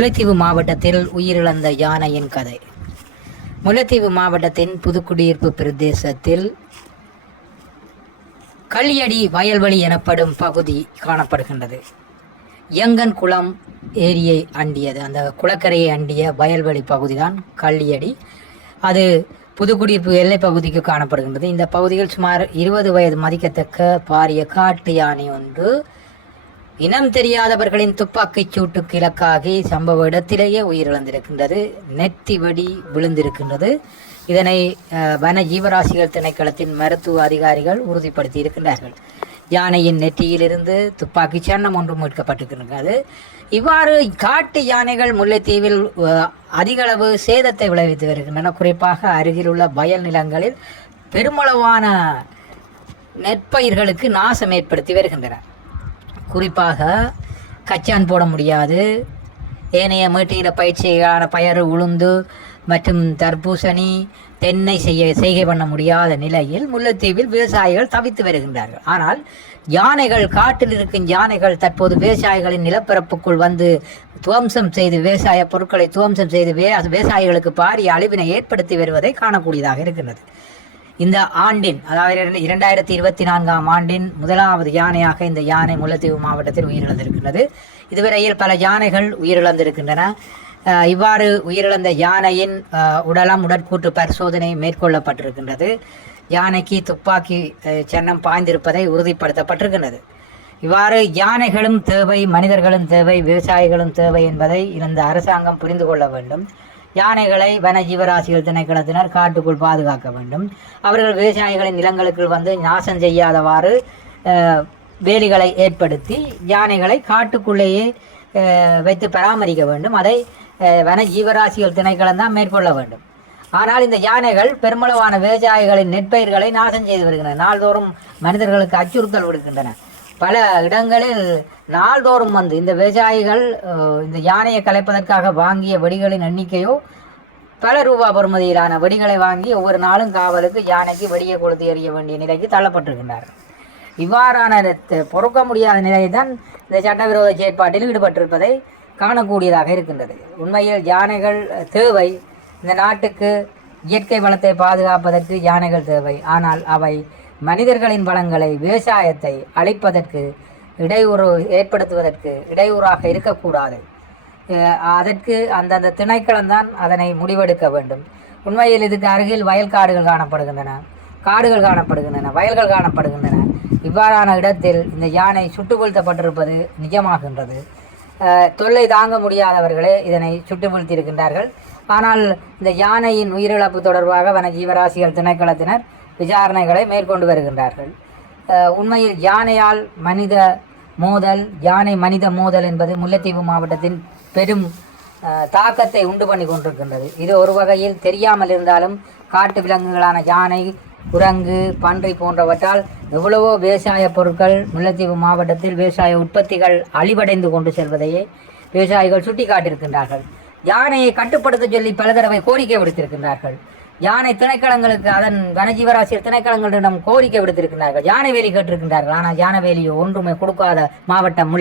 முல்லைத்தீவு மாவட்டத்தில் உயிரிழந்த யானையின் கதை. முல்லைத்தீவு மாவட்டத்தின் புதுக்குடியிருப்பு பிரதேசத்தில் களியடி வயல்வெளி எனப்படும் பகுதி காணப்படுகின்றது. யங்கன் குளம் ஏரியை அண்டியது, அந்த குளக்கரையை அண்டிய வயல்வெளி பகுதி தான் களியடி. அது புதுக்குடியிருப்பு எல்லை பகுதிக்கு காணப்படுகின்றது. இந்த பகுதியில் சுமார் 20 வயது மதிக்கத்தக்க பாரிய காட்டு யானை ஒன்று இனம் தெரியாதவர்களின் துப்பாக்கிச் சூட்டுக்கு இலக்காகி சம்பவ இடத்திலேயே உயிரிழந்திருக்கின்றது. நெத்தி வெடி விழுந்திருக்கின்றது. இதனை வன ஜீவராசிகள் திணைக்களத்தின் மருத்துவ அதிகாரிகள் உறுதிப்படுத்தி இருக்கின்றார்கள். யானையின் நெற்றியிலிருந்து துப்பாக்கி சன்னம் ஒன்று மீட்கப்பட்டிருக்கின்றது. இவ்வாறு காட்டு யானைகள் முல்லைத்தீவில் அதிகளவு சேதத்தை விளைவித்து வருகின்றன. குறிப்பாக அருகிலுள்ள வயல் நிலங்களில் பெருமளவான நெற்பயிர்களுக்கு நாசம் ஏற்படுத்தி வருகின்றன. குறிப்பாக கச்சான் போட முடியாது, ஏனைய மீட்டியில் பயிற்சியான பயறு, உளுந்து மற்றும் தர்பூசணி, தென்னை செய்கை பண்ண முடியாத நிலையில் முல்லைத்தீவில் விவசாயிகள் தவித்து வருகின்றார்கள். ஆனால் யானைகள், காட்டில் இருக்கும் யானைகள் தற்போது விவசாயிகளின் நிலப்பரப்புக்குள் வந்து துவம்சம் செய்து விவசாய பொருட்களை துவம்சம் செய்து விவசாயிகளுக்கு பாரிய அழிவினை ஏற்படுத்தி வருவதை காணக்கூடியதாக இருக்கின்றது. இந்த ஆண்டின், அதாவது 2024ஆம் ஆண்டின் முதலாவது யானையாக இந்த யானை முல்லைத்தீவு மாவட்டத்தில் உயிரிழந்திருக்கின்றது. இதுவரையில் பல யானைகள் உயிரிழந்திருக்கின்றன. இவ்வாறு உயிரிழந்த யானையின் உடற்கூற்று பரிசோதனை மேற்கொள்ளப்பட்டிருக்கின்றது. யானைக்கு துப்பாக்கி சன்னம் பாய்ந்திருப்பதை உறுதிப்படுத்தப்பட்டிருக்கின்றது. இவ்வாறு யானைகளும் தேவை, மனிதர்களும் தேவை, விவசாயிகளும் தேவை என்பதை இந்த அரசாங்கம் புரிந்து கொள்ள வேண்டும். யானைகளை வன ஜீவராசிகள் திணைக்களத்தினர் காட்டுக்குள் பாதுகாக்க வேண்டும். அவர்கள் விவசாயிகளின் நிலங்களுக்குள் வந்து நாசம் செய்யாதவாறு வேலிகளை ஏற்படுத்தி யானைகளை காட்டுக்குள்ளேயே வைத்து பராமரிக்க வேண்டும். அதை வன ஜீவராசிகள் திணைக்களம் தான் மேற்கொள்ள வேண்டும். ஆனால் இந்த யானைகள் பெருமளவான விவசாயிகளின் நெற்பயிர்களை நாசம் செய்து வருகின்றன. நாள்தோறும் மனிதர்களுக்கு அச்சுறுத்தல் விடுக்கின்றன. பல இடங்களில் நாள்தோறும் வந்து இந்த விவசாயிகள் இந்த யானையை கலைப்பதற்காக வாங்கிய வெடிகளின் எண்ணிக்கையோ பல ரூபா பெறுமதியிலான வெடிகளை வாங்கி ஒவ்வொரு நாளும் காவலுக்கு யானைக்கு வெடியை கொளுத்தி எறிய வேண்டிய நிலைக்கு தள்ளப்பட்டிருக்கின்றார்கள். இவ்வாறான பொறுக்க முடியாத நிலையை தான் இந்த சட்டவிரோத செயற்பாட்டில் ஈடுபட்டிருப்பதை காணக்கூடியதாக இருக்கின்றது. உண்மையில் யானைகள் தேவை, இந்த நாட்டுக்கு இயற்கை வளத்தை பாதுகாப்பதற்கு யானைகள் தேவை. ஆனால் அவை மனிதர்களின் வளங்களை, விவசாயத்தை அழிப்பதற்கு, இடையூறு ஏற்படுத்துவதற்கு இடையூறாக இருக்கக்கூடாது. அதற்கு அந்தந்த திணைக்களம்தான் அதனை முடிவெடுக்க வேண்டும். உண்மையில் இதுக்கு அருகில் வயல் காடுகள் காணப்படுகின்றன, காடுகள் காணப்படுகின்றன, வயல்கள் காணப்படுகின்றன. இவ்வாறான இடத்தில் இந்த யானை சுட்டு வீழ்த்தப்பட்டிருப்பது நிஜமாகின்றது. தொல்லை தாங்க முடியாதவர்களே இதனை சுட்டு வீழ்த்தியிருக்கின்றார்கள். ஆனால் இந்த யானையின் உயிரிழப்பு தொடர்பாக வன ஜீவராசிகள் திணைக்களத்தினர் விசாரணைகளை மேற்கொண்டு வருகின்றார்கள். உண்மையில் யானையால் மனித மோதல், யானை மனித மோதல் என்பது முல்லைத்தீவு மாவட்டத்தின் பெரும் தாக்கத்தை உண்டு பண்ணி கொண்டிருக்கின்றது. இது ஒரு வகையில் தெரியாமல் இருந்தாலும் காட்டு விலங்குகளான யானை, குரங்கு, பன்றி போன்றவற்றால் எவ்வளவோ விவசாய பொருட்கள் முல்லைத்தீவு மாவட்டத்தில் விவசாய உற்பத்திகள் அழிவடைந்து கொண்டு செல்வதையே விவசாயிகள் சுட்டி காட்டியிருக்கின்றார்கள். யானையை கட்டுப்படுத்த சொல்லி பல தடவை கோரிக்கை விடுத்திருக்கின்றார்கள். யானை திணைக்களங்களுக்கு, அதன் வனஜீவராசியல் திணைக்களங்களிடம் கோரிக்கை விடுத்திருக்கின்றார்கள். யானை வேலி கேட்டிருக்கின்றார்கள். ஆனால் யானை வேலியோ ஒன்றுமே கொடுக்காத மாவட்டம்